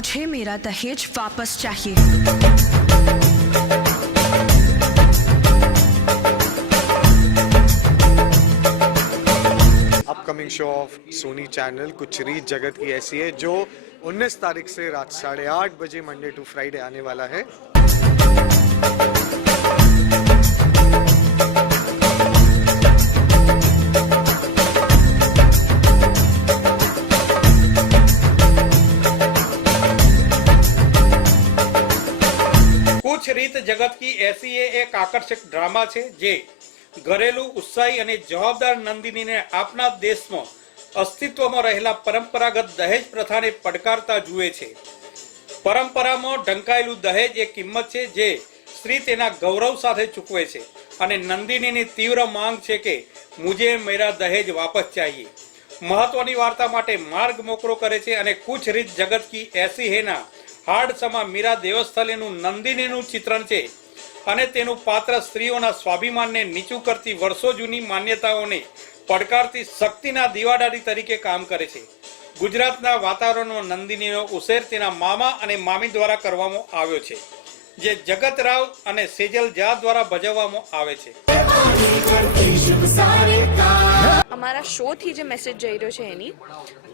मुझे मेरा दहेज वापस चाहिए। Upcoming show of Sony channel Kuch Reet Jagat की ऐसी है, जो 19 तारीख से रात साढ़े आठ बजे मंडे टू फ्राइडे आने वाला है। કુછ જગત કી એસી એ એક આકર્ષક ડ્રામા છે જે ઘરેલું ઉત્સાહી અને જવાબદાર નંદિનીને આપના દેશમાં અસ્તિત્વમાં રહેલા પરંપરાગત દહેજ પ્રથાને પડકારતા જુએ છે. પરંપરામાં ઢંકાયેલું દહેજ એ કિંમત છે જે સ્ત્રી તેના ગૌરવ સાથે ચૂકવે છે અને નંદિનીની તીવ્ર માંગ છે કે મુજે મેરા દહેજ વાપસ ચાહીએ. મહત્વની વાર્તા માટે માર્ગ મોકળો કરે છે અને કુછ રીત જગત કી એસી હેના હાડ સમા મીરા દેવસ્થલેનું નંદિનીનું ચિત્રણ છે અને તેનું પાત્ર સ્ત્રીઓના સ્વાભિમાનને નીચું કરતી વર્ષો જૂની માન્યતાઓને પડકારતી શક્તિના દીવાદારી તરીકે કામ કરે છે. ગુજરાતના વાતાવરણમાં નંદિનીનો ઉછેર તેના મામા અને મામી દ્વારા કરવામાં આવ્યો છે, જે જગત રાવ અને સેજલ ઝા દ્વારા ભજવવામાં આવે છે. અમારા શોથી જે મેસેજ જઈ રહ્યો છે એની,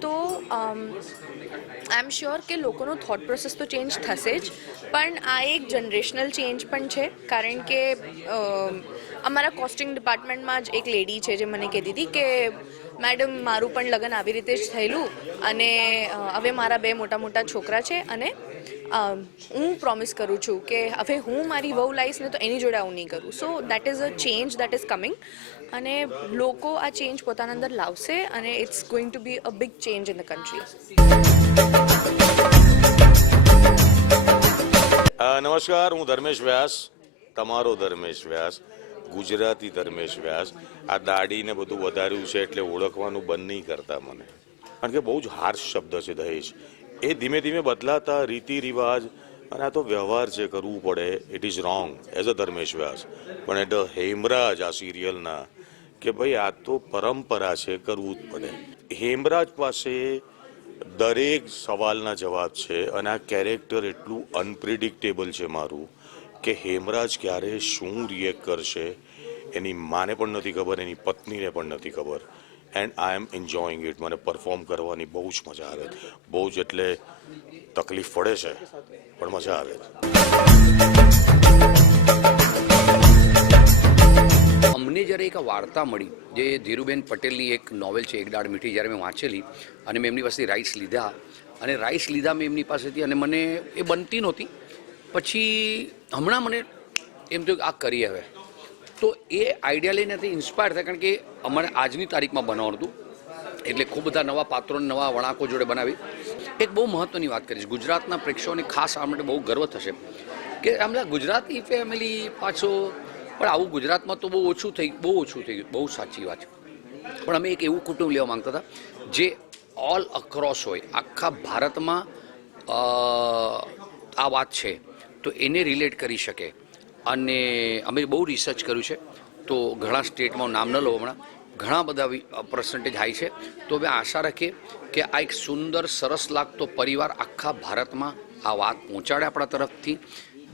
તો આઈ એમ શ્યોર કે લોકોનો થોટ પ્રોસેસ તો ચેન્જ થશે જ, પણ આ એક જનરેશનલ ચેન્જ પણ છે. કારણ કે અમારા કોસ્ટિંગ ડિપાર્ટમેન્ટમાં જ એક લેડી છે જે મને કહેતી હતી કે મેડમ મારું પણ લગ્ન આવી રીતે જ થયેલું અને હવે મારા બે મોટા મોટા છોકરા છે અને હું પ્રોમિસ કરું છું કે હવે હું મારી વહુ લાવીશ ને તો એની જોડે આવું નહીં કરું. So that is a change that is coming અને લોકો આ ચેન્જ પોતાના અંદર લાવશે અને it's going to be a big change in the country નમસ્કાર, હું ધર્મેશ વ્યાસ, તમારો ધર્મેશ વ્યાસ, ગુજરાતી ધર્મેશ વ્યાસ. આ દાઢીને બધું વધાર્યું છે એટલે ઓળખવાનું બંધ નહીં કરતા મને. કારણ કે બહુ જ હાર્શ શબ્દ છે દહેજ. એ ધીમે ધીમે બદલાતા રીતિ રિવાજ અને આ તો વ્યવહાર છે કરવું પડે it is wrong as a Dharmesh Vyas પણ એટ હેમરાજ આ સિરિયલના કે ભાઈ આ તો પરંપરા છે, કરવું જ પડે. હેમરાજ પાસે દરેક સવાલના જવાબ છે અને આ કેરેક્ટર એટલું અનપ્રિડિક્ટેબલ છે મારું કે હેમરાજ ક્યારે શું રિએક્ટ કરશે એની માને પણ નથી ખબર, એની પત્નીને પણ નથી ખબર. And I am enjoying it મને પરફોર્મ કરવાની બહુ જ મજા આવે બહુ જ એટલે તકલીફ પડે છે, પણ મજા આવે અમને જ્યારે એક વાર્તા મળી, જે ધીરુબેન પટેલની એક નોવેલ છે, એક દાડ મીઠી, જ્યારે મેં વાંચેલી, અને મેં એમની પાસેથી રાઇટ્સ લીધા, અને રાઇટ્સ લીધા મેં એમની પાસેથી, અને મને એ બનતી નહોતી. પછી હમણાં મને એમ થયું આ કરીએ હવે. તો એ આઈડિયા લઈને તે ઇન્સ્પાયર થાય. કારણ કે અમારે આજની તારીખમાં બનાવવાનું હતું. એટલે ખૂબ બધા નવા પાત્રોને નવા વળાંકો જોડે બનાવી. એક બહુ મહત્ત્વની વાત કરીશ. ગુજરાતના પ્રેક્ષકોને ખાસ આ માટે બહુ ગર્વ થશે. કે આમ ગુજરાતી ફેમિલી પાછો, પણ આવું ગુજરાતમાં તો બહુ ઓછું થઈ, બહુ ઓછું થઈ ગયું. બહુ સાચી વાત પણ અમે એક એવું કુટુંબ લેવા માગતા હતા, જે ઓલ અક્રોસ હોય, આખા ભારતમાં આ વાત છે. તો એને રિલેટ કરી શકે. અને અમે બહુ રિસર્ચ કર્યું છે. તો ઘણા સ્ટેટમાં નામ ન લો હમણાં. ઘણા બધા પર્સન્ટેજ હાઈ છે. તો હવે આશા રાખીએ કે આ એક સુંદર, સરસ લાગતો પરિવાર આખા ભારતમાં આ વાત પહોંચાડે આપણા તરફથી.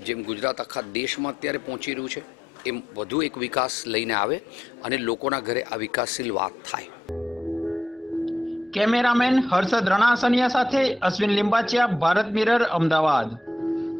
જેમ ગુજરાત આખા દેશમાં અત્યારે પહોંચી રહ્યું છે, એમ વધુ એક વિકાસ લઈને આવે અને લોકોના ઘરે આ વિકાસશીલ વાત થાય. કેમેરામેન હર્ષદ રણાસનિયા સાથે અશ્વિન લિંબાચિયા, ભારત મિરર, અમદાવાદ.